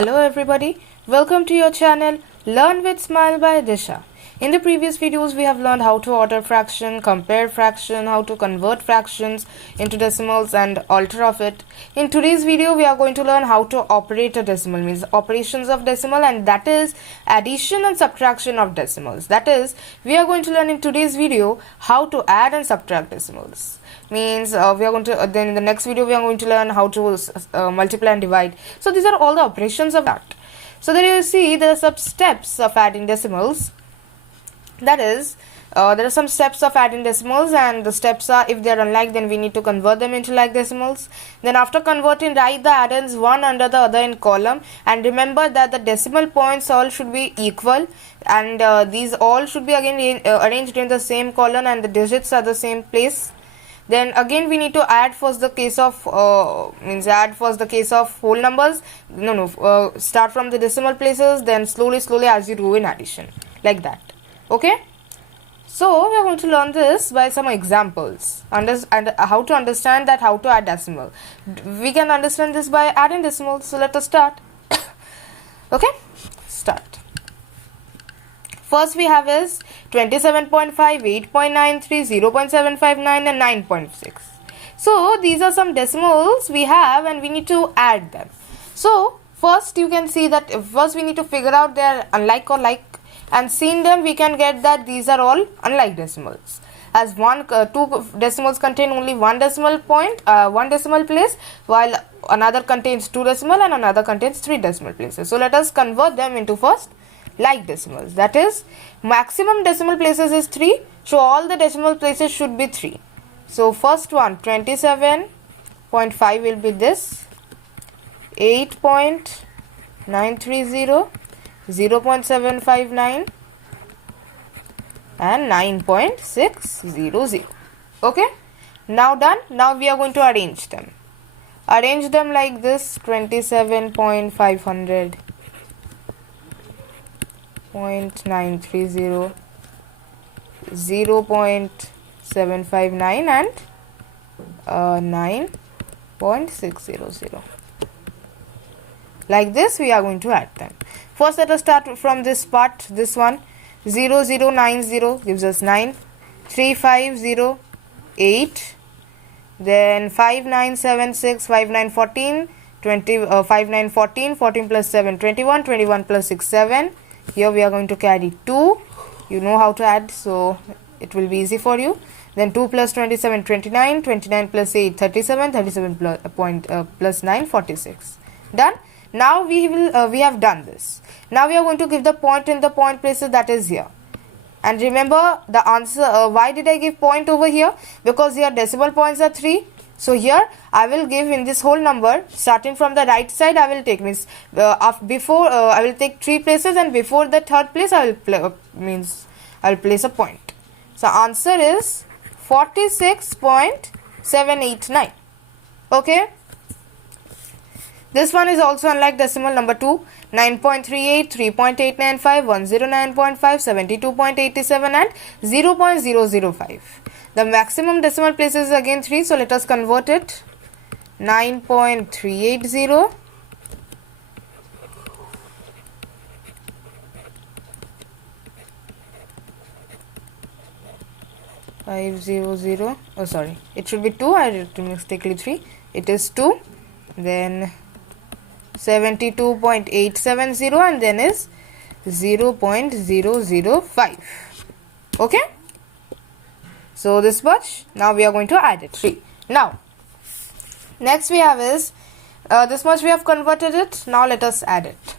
Hello everybody, welcome to your channel Learn with Smile by Disha. In the previous videos we have learned how to order fraction, compare fraction, how to convert fractions into decimals and alter of it. In today's video we are going to learn how to operate a decimal, means operations of decimal, and that is addition and subtraction of decimals. That is, we are going to learn in today's video how to add and subtract decimals. Means we are going to then in the next video we are going to learn how to multiply and divide. So these are all the operations of that. So there you see there are some steps of adding decimals. That is, there are some steps of adding decimals, and the steps are, if they are unlike, then we need to convert them into like decimals. Then after converting, write the addends one under the other in column, and remember that the decimal points all should be equal, and these all should be again arranged in the same column, and the digits are the same place. Then again we need to add first the case of add first the case of whole numbers. Start from the decimal places, then slowly as you do in addition, like that. Okay, so we are going to learn this by some examples and how to understand that how to add decimal. We can understand this by adding decimals. So let us start. Okay, start. First we have is 27.5, 8.93, 0.759 and 9.6. So these are some decimals we have and we need to add them. So first you can see that first we need to figure out they are unlike or like, and seeing them we can get that these are all unlike decimals, as two decimals contain only one decimal point, one decimal place, while another contains two decimal and another contains three decimal places. So let us convert them into first like decimals. That is, maximum decimal places is 3, so all the decimal places should be 3. So first one, 27.5 will be this, 8.930, 0.759 and 9.600. Okay, now done. Now we are going to arrange them like this: 27.500, 0.930, 0.759 and 9.600. Like this we are going to add them. First let us start from this part. This one, 0090 gives us 9, 350, 8, then 5976, 5914, 5914, 14 plus 7, 21, 21 plus 6, 7. Here we are going to carry 2. You know how to add, so it will be easy for you. Then 2 plus 27, 29, 29 plus 8, 37, 37 plus 9, 46. Done. Now we have done this. Now we are going to give the point in the point places, that is here. And remember the answer. Why did I give point over here? Because here decimal points are 3. So here I will give in this whole number, starting from the right side I will take, means before I will take 3 places, and before the third place I will I will place a point. So answer is 46.789. Okay. This one is also unlike decimal. Number 2, 9.38, 3.895, 109.5, 72.87 and 0.005. The maximum decimal place is again 3, so let us convert it. 9.380, 500, oh sorry, it should be 2, I did mistakenly 3, it is 2, then 72.870 and then is 0.005. Okay, so this much. Now we are going to add it, 3. Now next we have is this much we have converted it. Now let us add it.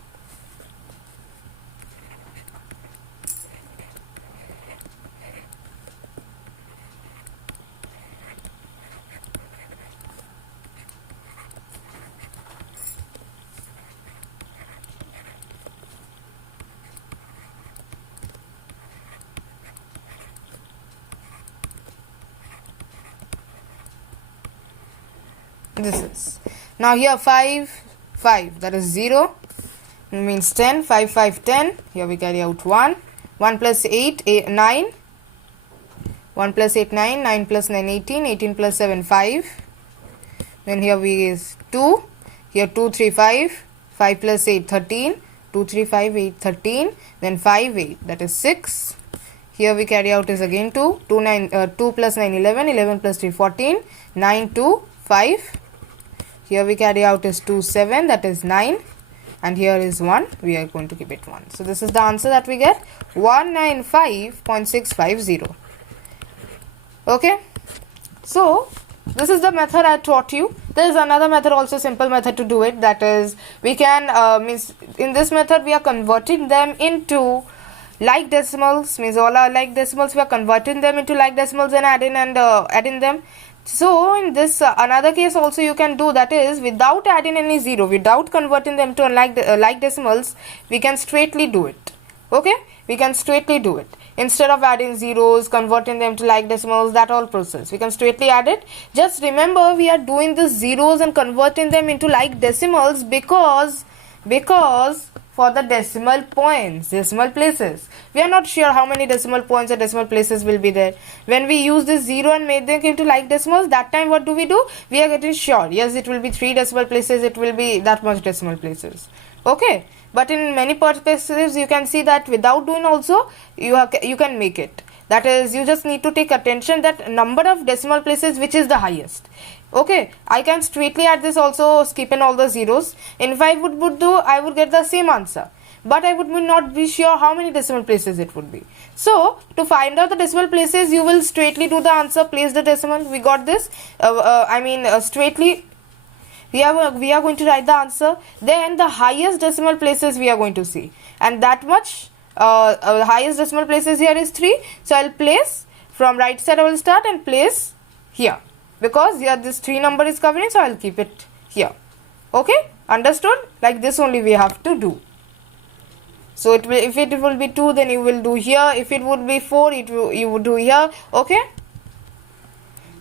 This is now here 5, that is 0, means 10, 5, 5, 10. Here we carry out 1, 1 plus 8, 9, 1 plus 8, 9, 9 plus 9, 18, 18 plus 7, 5. Then here we is 2, here 2, 3, 5, 5 plus 8, 13. 2, 3, 5, 8, 13. Then 5, 8, that is 6. Here we carry out is again 2. 2 plus 9, 11. 11 plus 3, 14. 9, 2, 5. Here we carry out is 2, 7, that is 9. And here is 1, we are going to keep it 1. So this is the answer that we get, 195.650. Okay. So this is the method I taught you. There is another method also, simple method to do it. That is, we can means in this method we are converting them into like decimals. Means all are like decimals. We are converting them into like decimals and adding them. So in this another case also you can do, that is without adding any zero, without converting them to like decimals, we can straightly do it. Okay, we can straightly do it. Instead of adding zeros, converting them to like decimals, that all process, we can straightly add it. Just remember, we are doing the zeros and converting them into like decimals because for the decimal points, decimal places, we are not sure how many decimal points or decimal places will be there. When we use this 0 and make them into like decimals, that time what do? We are getting sure, yes, it will be 3 decimal places, it will be that much decimal places. Okay, but in many perspectives you can see that without doing also you can make it. That is, you just need to take attention that number of decimal places which is the highest. Okay, I can straightly add this also, skip in all the zeros. And if I would do, I would get the same answer, but I would not be sure how many decimal places it would be. So to find out the decimal places, you will straightly do the answer, place the decimal. We got this. Straightly we are going to write the answer. Then the highest decimal places we are going to see, and that much. The highest decimal places here is 3. So I will place from right side. I will start and place here, because here this 3 number is covering, so I will keep it here. Okay, understood? Like this only we have to do. So it will, if it will be 2, then you will do here. If it would be 4, you would do here. Okay.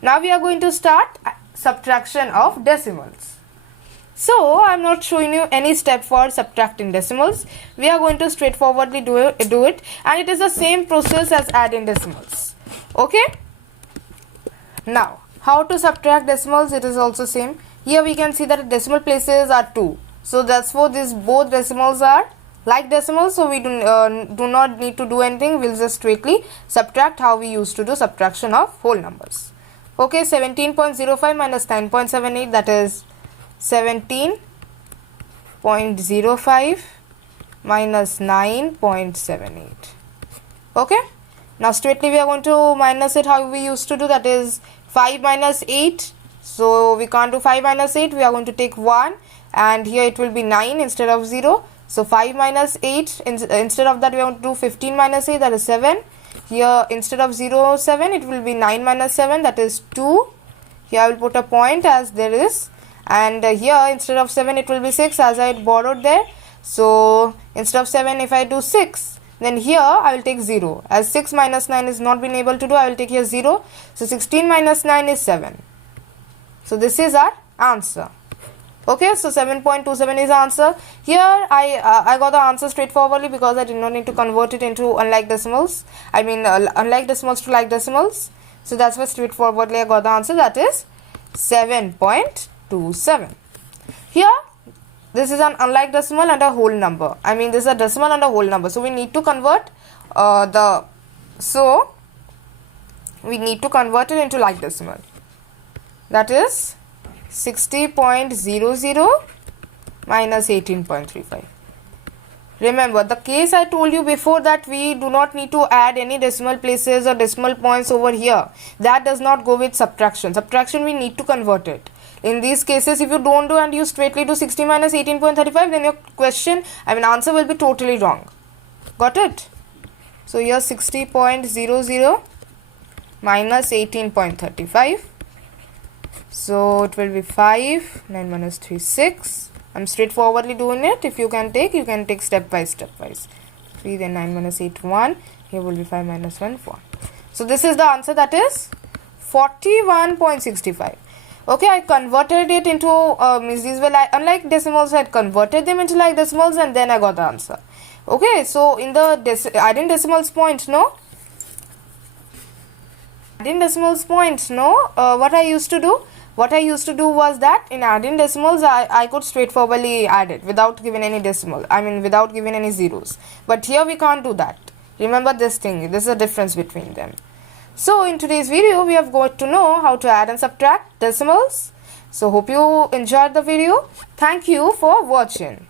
Now we are going to start subtraction of decimals. So I am not showing you any step for subtracting decimals. We are going to straightforwardly do it, and it is the same process as adding decimals. Okay. Now how to subtract decimals? It is also same. Here we can see that decimal places are 2. So that's for this both decimals are like decimals. So we do not need to do anything. We'll just straightly subtract how we used to do subtraction of whole numbers. Okay, 17.05 minus 9.78, that is 17.05 minus 9.78. Okay, now straightly we are going to minus it how we used to do, that is 5 minus 8. So we can't do 5 minus 8, we are going to take 1, and here it will be 9 instead of 0. So 5 minus 8, instead of that we are going to do 15 minus 8, that is 7. Here instead of 0, 7, it will be 9 minus 7, that is 2. Here I will put a point as there is, and here instead of 7 it will be 6 as I had borrowed there. So instead of 7, if I do 6, then here I will take 0, as 6 minus 9 is not been able to do, I will take here 0. So 16 minus 9 is 7. So this is our answer. Okay, so 7.27 is the answer. Here I got the answer straightforwardly because I did not need to convert it into unlike decimals. I mean unlike decimals to like decimals. So that's why straightforwardly I got the answer, that is 7.27. Here this is an unlike decimal and a whole number. I mean this is a decimal and a whole number. So we need to convert we need to convert it into like decimal. That is 60.00 minus 18.35. Remember the case I told you before, that we do not need to add any decimal places or decimal points over here. That does not go with subtraction. Subtraction we need to convert it. In these cases, if you don't do and you straightly do 60 minus 18.35, then your answer will be totally wrong. Got it? So here 60.00 minus 18.35. So it will be 5, 9 minus 3, 6. I'm straightforwardly doing it. If you can take step by step. 3, then 9 minus 8, 1. Here will be 5 minus 1, 4. So this is the answer, that is 41.65. Okay, I converted it into, these were like unlike decimals, I had converted them into like decimals, and then I got the answer. Okay, so in the adding decimals points, what I used to do, What I used to do was that in adding decimals, I could straightforwardly add it without giving any decimal. I mean, without giving any zeros. But here we can't do that. Remember this thing. This is a difference between them. So in today's video, we have got to know how to add and subtract decimals. So hope you enjoyed the video. Thank you for watching.